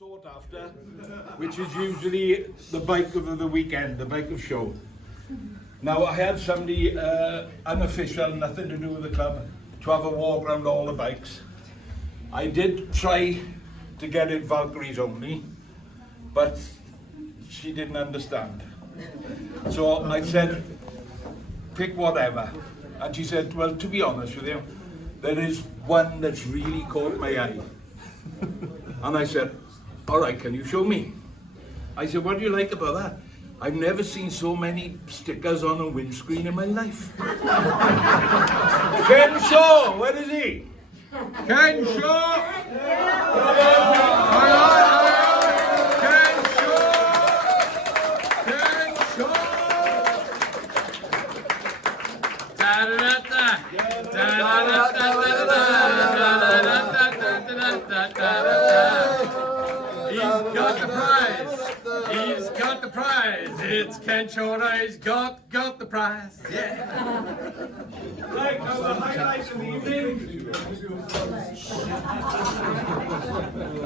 sought after, which is usually the bike of the weekend, the bike of show. Now I had somebody unofficial, nothing to do with the club, to have a walk around all the bikes. I did try to get it Valkyries only, but she didn't understand. So I said, pick whatever. And she said, well, to be honest with you, there is one that's really caught my eye. And I said, all right, can you show me? I said, what do you like about that? I've never seen so many stickers on a windscreen in my life. Ken Shaw, where is he? Ken Shaw! Ken Shaw! Ken Shaw! He's got the prize. He's got the prize. It's Ken Shaw. He's got the prize. Yeah. Right, now the highlights of the evening.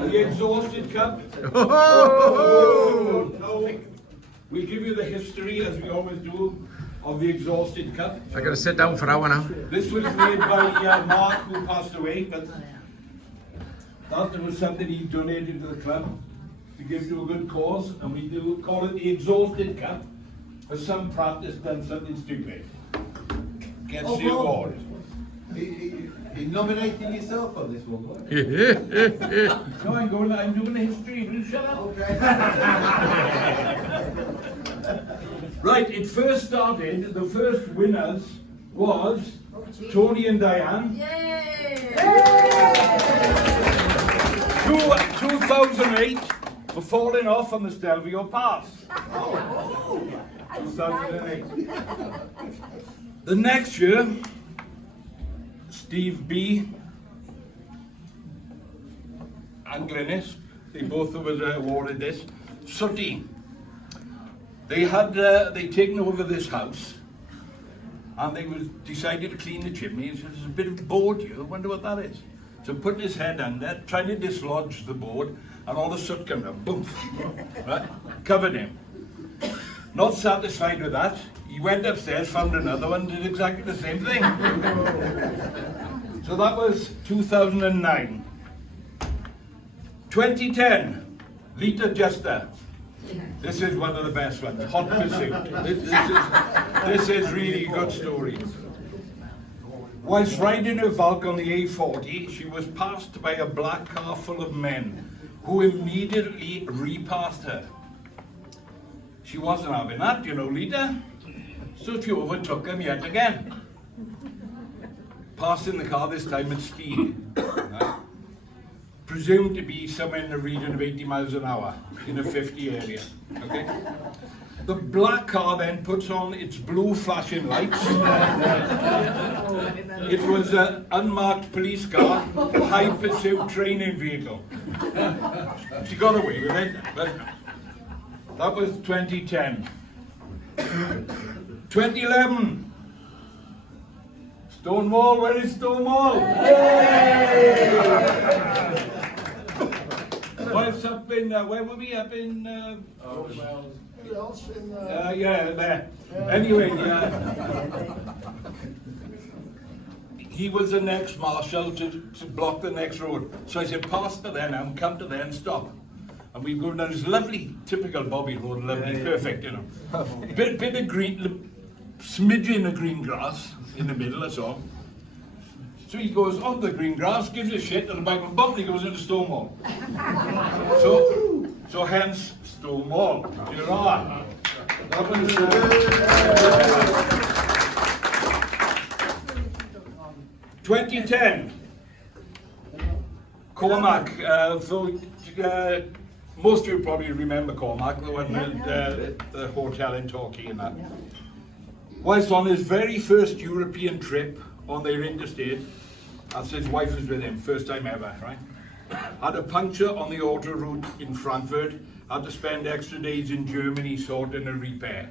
The Exhausted Cup. We'll give you the history, as we always do, of the Exhausted Cup. I gotta sit down for that one now. This was made by Mark, who passed away, but that was something he donated to the club to give to a good cause, and we do call it the Exhausted Cup. For some practice done something stupid. Gets the award. You nominating yourself on this one, what? No, I'm doing the history. Will you shut up? Okay. Right, it first started, the first winners was Tony and Diane. Yay! 2008 for falling off on the Stelvio Pass. 2008. The next year, Steve B and Glynis, they both were awarded this. Sooty. They taken over this house, and they decided to clean the chimney, and said, there's a bit of board here, I wonder what that is. So putting his head under, trying to dislodge the board, and all the soot came down, boom, right, covered him. Not satisfied with that, he went upstairs, found another one, did exactly the same thing. So that was 2009. 2010, Lita Juster. This is one of the best ones, Hot Pursuit. This is really a good story. Whilst riding her Valk on the A40, she was passed by a black car full of men who immediately repassed her. She wasn't having that, you know, Lita. So she overtook them yet again. Passing the car this time at speed. Right? Presumed to be somewhere in the region of 80 miles an hour in a 50 area. Okay? The black car then puts on its blue flashing lights. It was an unmarked police car, high pursuit training vehicle. She got away with it, but that was 2010. 2011. Stonewall, where is Stonewall? What's up in, where were we? Up in, yeah, there. Anyway, he was the next marshal to block the next road. So I said, pass to there now, come to there and stop. And we go down this lovely, typical Bobby road, lovely, perfect, you know. Bit of green, smidgen of green grass in the middle, that's all. So he goes on the green grass, gives a shit, and the bike goes bump, he goes into Stonewall. So hence Stonewall. You know that? That was 2010. Cormac. Most of you probably remember Cormac, the one at the hotel in Torquay and that. Whilst on his very first European trip on their interstate, as his wife was with him, first time ever, right? Had a puncture on the auto route in Frankfurt, had to spend extra days in Germany sorting a repair.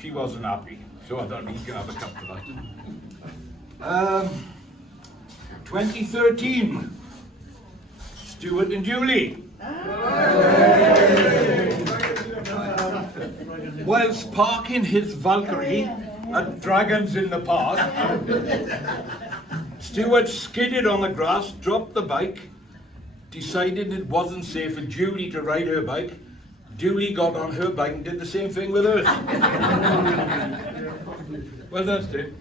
She wasn't happy, so I thought he could have a cup for that. 2013, Stuart and Julie. Whilst parking his Valkyrie at Dragons in the Park, Stuart skidded on the grass, dropped the bike, decided it wasn't safe for Julie to ride her bike. Julie got on her bike and did the same thing with her. Well, that's it.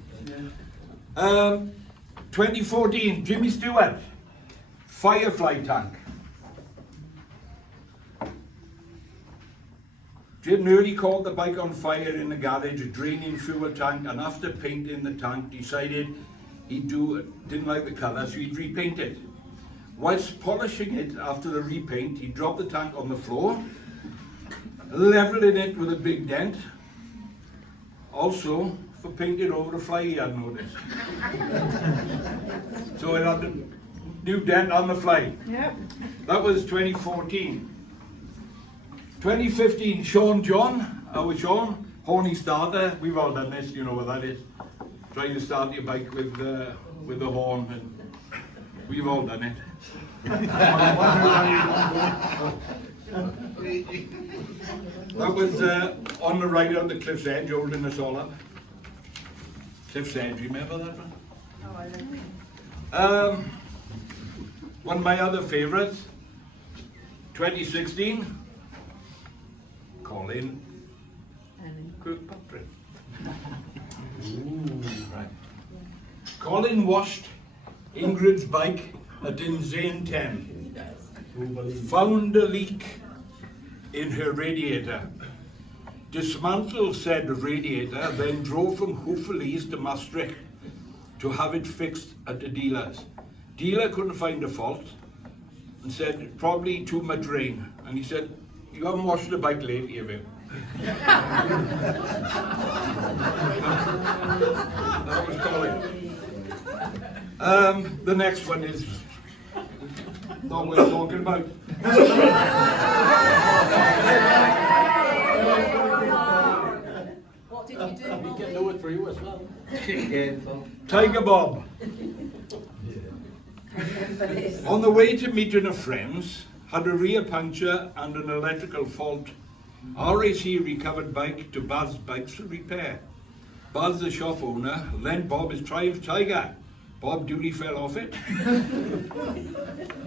2014, Jimmy Stewart, Firefly tank. Jim nearly caught the bike on fire in the garage, a draining fuel tank, and after painting the tank, decided didn't like the colour, so he'd repaint it. Whilst polishing it after the repaint, he dropped the tank on the floor, levelling it with a big dent. Also, for painting over a fly he had noticed. So it had a new dent on the fly. Yep. That was 2014. 2015, Sean John, our Sean, horny starter. We've all done this, you know what that is. Trying to start your bike with the horn. And we've all done it. That was on the ride on the cliff's edge, holding us all up. Cliff's edge, remember that one? Oh, I don't know. One of my other favourites, 2016, Colin Kirkpatrick. Right. Colin washed Ingrid's bike at Insane 10. Found a leak in her radiator. Dismantled said radiator, then drove from Houffalize to Maastricht to have it fixed at the dealer's. Dealer couldn't find the fault and said, probably too much rain. And he said, you haven't washed the bike lately, have you? That was Colin. The next one is not what we're talking about. What did you do? We can do it for you as well. Tiger Bob. On the way to meeting of friends, had a rear puncture and an electrical fault. RAC recovered bike to Buzz Bikes for repair. Buzz, the shop owner, lent Bob his Triumph Tiger. Bob duly fell off it.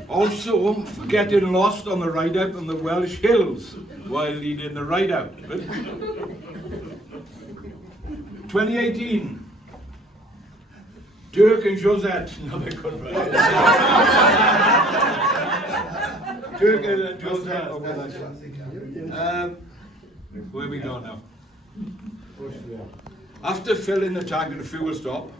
Also, for getting lost on the ride out on the Welsh hills while leading the ride out. 2018. Dirk and Josette, another good one. Dirk and Josette. Where we go now? After filling the tank at a fuel stop,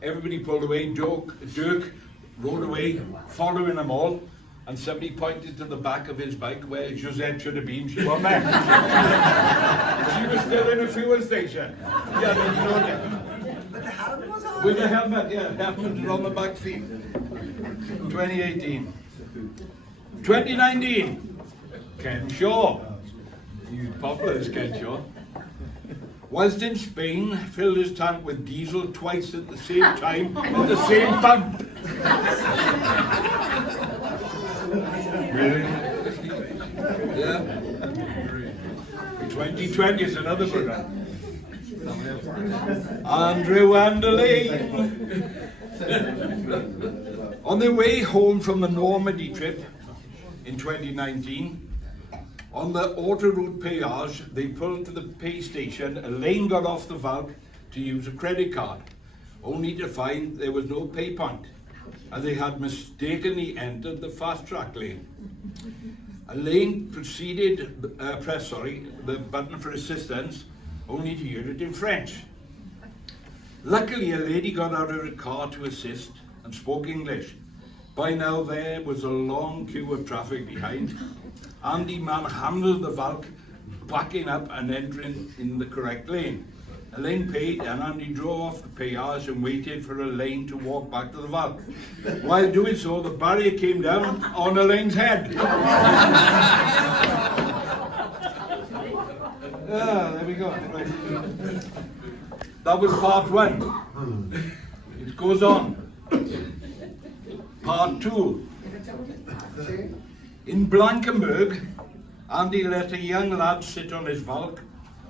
everybody pulled away. Dirk rode away, following them all, and somebody pointed to the back of his bike where Josette should have been. She wasn't there. She was still in a fuel station. Yeah, they showed it. With the helmet, yeah, helmet on the back seat. 2018. 2019. Ken Shaw. He's popular as Ken Shaw. Whilst in Spain, filled his tank with diesel twice at the same time at the same pump. Yeah. 2020 is another program. Andrew Anderlane. On their way home from the Normandy trip in 2019, on the autoroute péage, they pulled to the pay station. Elaine got off the Valk to use a credit card, only to find there was no pay point, and they had mistakenly entered the fast track lane. Elaine proceeded, pressed the button for assistance, only to hear it in French. Luckily, a lady got out of her car to assist and spoke English. By now, there was a long queue of traffic behind. Andy manhandled the Valk, backing up and entering in the correct lane. Elaine paid and Andy drove off the péage and waited for Elaine to walk back to the Valk. While doing so, the barrier came down on Elaine's head. There we go. Right. That was part one. It goes on. Part two. In Blankenberg, Andy let a young lad sit on his Valk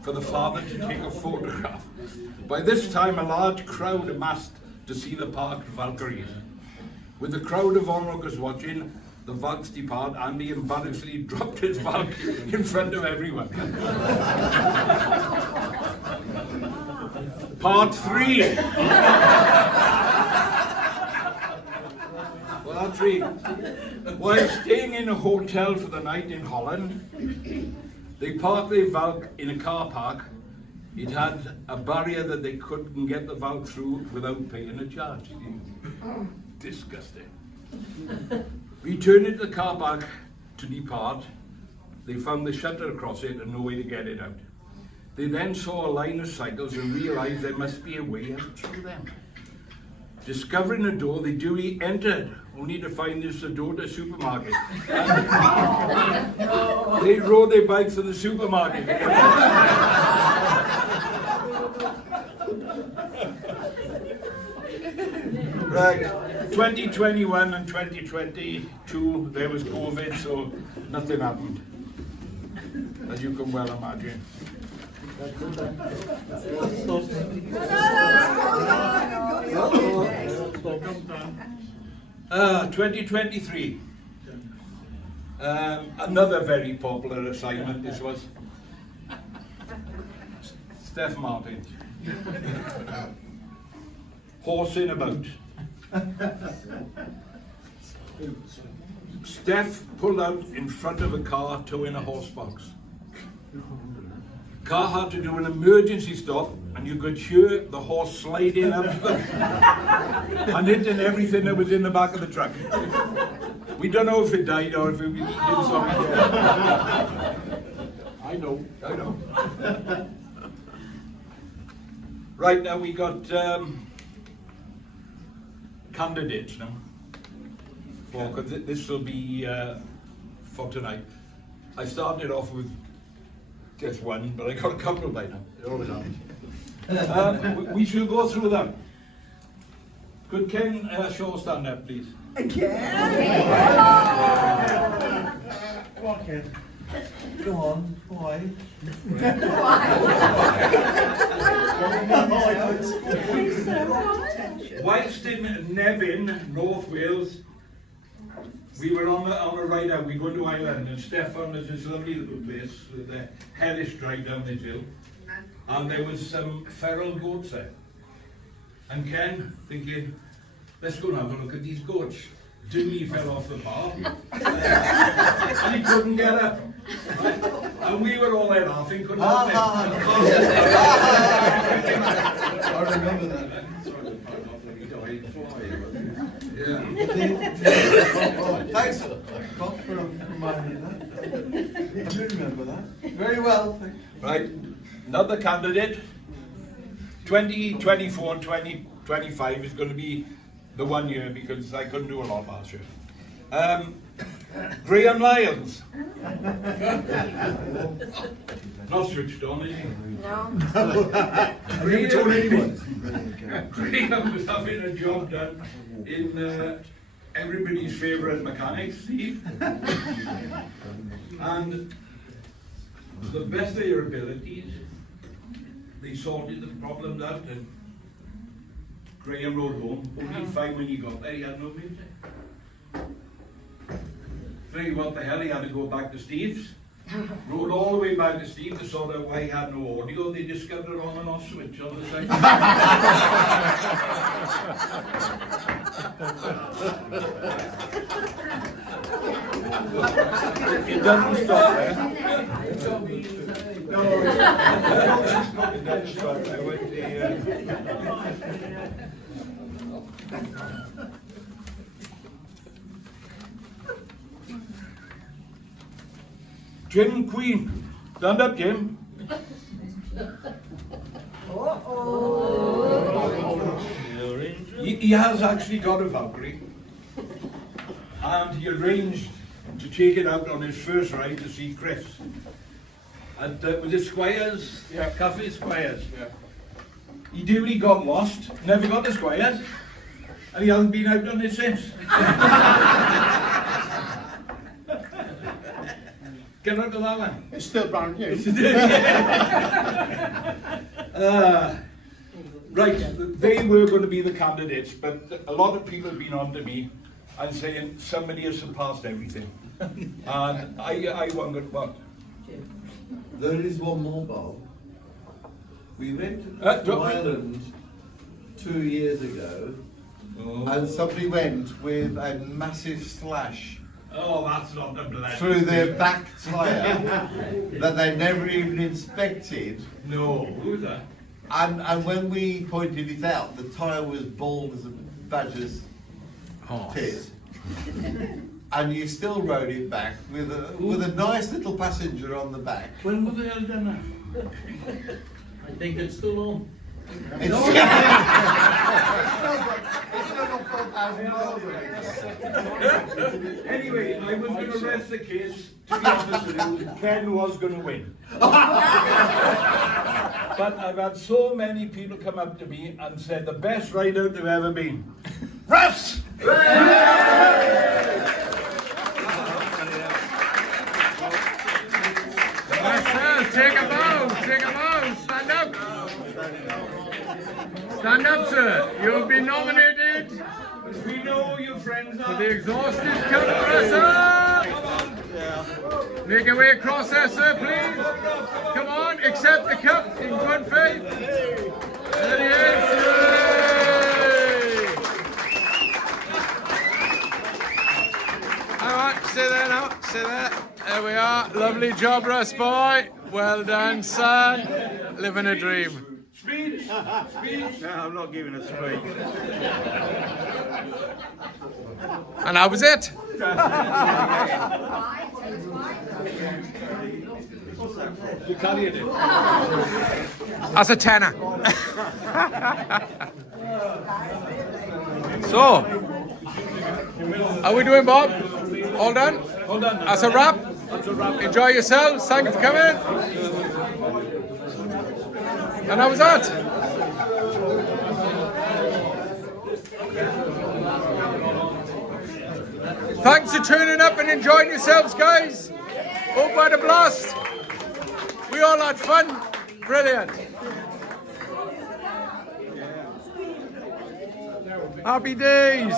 for the father to take a photograph. By this time, a large crowd amassed to see the parked Valkyries. With the crowd of onlookers watching the Valks depart, Andy embarrassingly dropped his Valk in front of everyone. Part 3. Part 3. While staying in a hotel for the night in Holland, they parked their Valk in a car park. It had a barrier that they couldn't get the Valk through without paying a charge. Disgusting. Returning to the car park to depart, they found the shutter across it and no way to get it out. They then saw a line of cycles and realized there must be a way out through them. Discovering a door, they duly entered, only to find this the door to a supermarket. They rode their bikes to the supermarket. Right, 2021 and 2022, there was COVID, so nothing happened, as you can well imagine. 2023. Another very popular assignment this was. Steph Martin. Horsing about. Steph pulled out in front of a car towing a horse box. Car had to do an emergency stop, and you could hear the horse sliding up and hitting everything that was in the back of the truck. We don't know if it died or if it did something dead. I know. Right now we got candidates now. Because this will be for tonight. I started off with just one, but I got a couple by now. It always happens. We should go through them. Could Ken Shaw stand up, please? Again? Come on, Ken. Go on, why? Whilst in Nevin, North Wales, we were on a ride out. We go to Ireland, and Stefan is this lovely little place with a hellish drive down this hill, and there was some feral goats there. And Ken thinking, let's go and have a look at these goats. Dooley fell off the bar, and he couldn't get up. And we were all there laughing, couldn't help it. I remember that. Yeah. Thanks, Bob, for reminding me of that. I do remember that. Very well. Right, another candidate. 2024 and 2025 is going to be the 1 year because I couldn't do a lot last year. Graham Lyons. Not switched on, is he? No. I never told anyone. Graham was having a job done in everybody's favourite mechanic, Steve. And to the best of their abilities, they sorted the problems out, and Graham rode home. Only 5 when he got there, he had no music. Thinking what the hell, he had to go back to Steve's. Rode all the way back to Steve to sort out why he had no audio. They discovered an on and off switch on the side. It doesn't stop there. No, it doesn't stop there. Wait, Jim Queen. Stand up, Jim. He has actually got a Valkyrie, and he arranged to take it out on his first ride to see Chris. And was it Squires? Yeah. Cafe Squires. Yeah. He duly got lost, never got to Squires, and he hasn't been out on it since. Get out of that one. It's still brand new. Right, they were going to be the candidates, but a lot of people have been on to me and saying somebody has surpassed everything. And I wondered what. There is one more, Bob. We went don't to we- Ireland 2 years ago, and somebody went with a massive slash Oh, that's not the blend. through their back tyre that they never even inspected. No, who's that? And when we pointed it out, the tyre was bald as a badger's tit. And you still rode it back with a nice little passenger on the back. When were they all done that? I think it's still on. It's still got 4,000 miles on it. Anyway, I was going to rest the case. To be honest with you, Ken was going to win. But I've had so many people come up to me and said the best rider they've ever been. Russ! Yes, sir. Take a bow. Take a bow. Stand up. Stand up, sir. You've been nominated We know your friends for are. the Exhausted Cup, sir. Make your way across there, sir, please. Come on, accept the cup in good faith. There he is. Yay. All right, stay there now. Stay there. There we are. Lovely job, Russ boy. Well done, son. Living a dream. Speech! Speech! No, I'm not giving a speech. And that was it. You carried it. That's a tenner. So, how we doing, Bob? All done? Hold on. That's a wrap. That's a wrap. Enjoy yourselves. Thank you for coming. And how was that? Thanks for tuning up and enjoying yourselves, guys. Hope you had a blast. We all had fun. Brilliant. Happy days.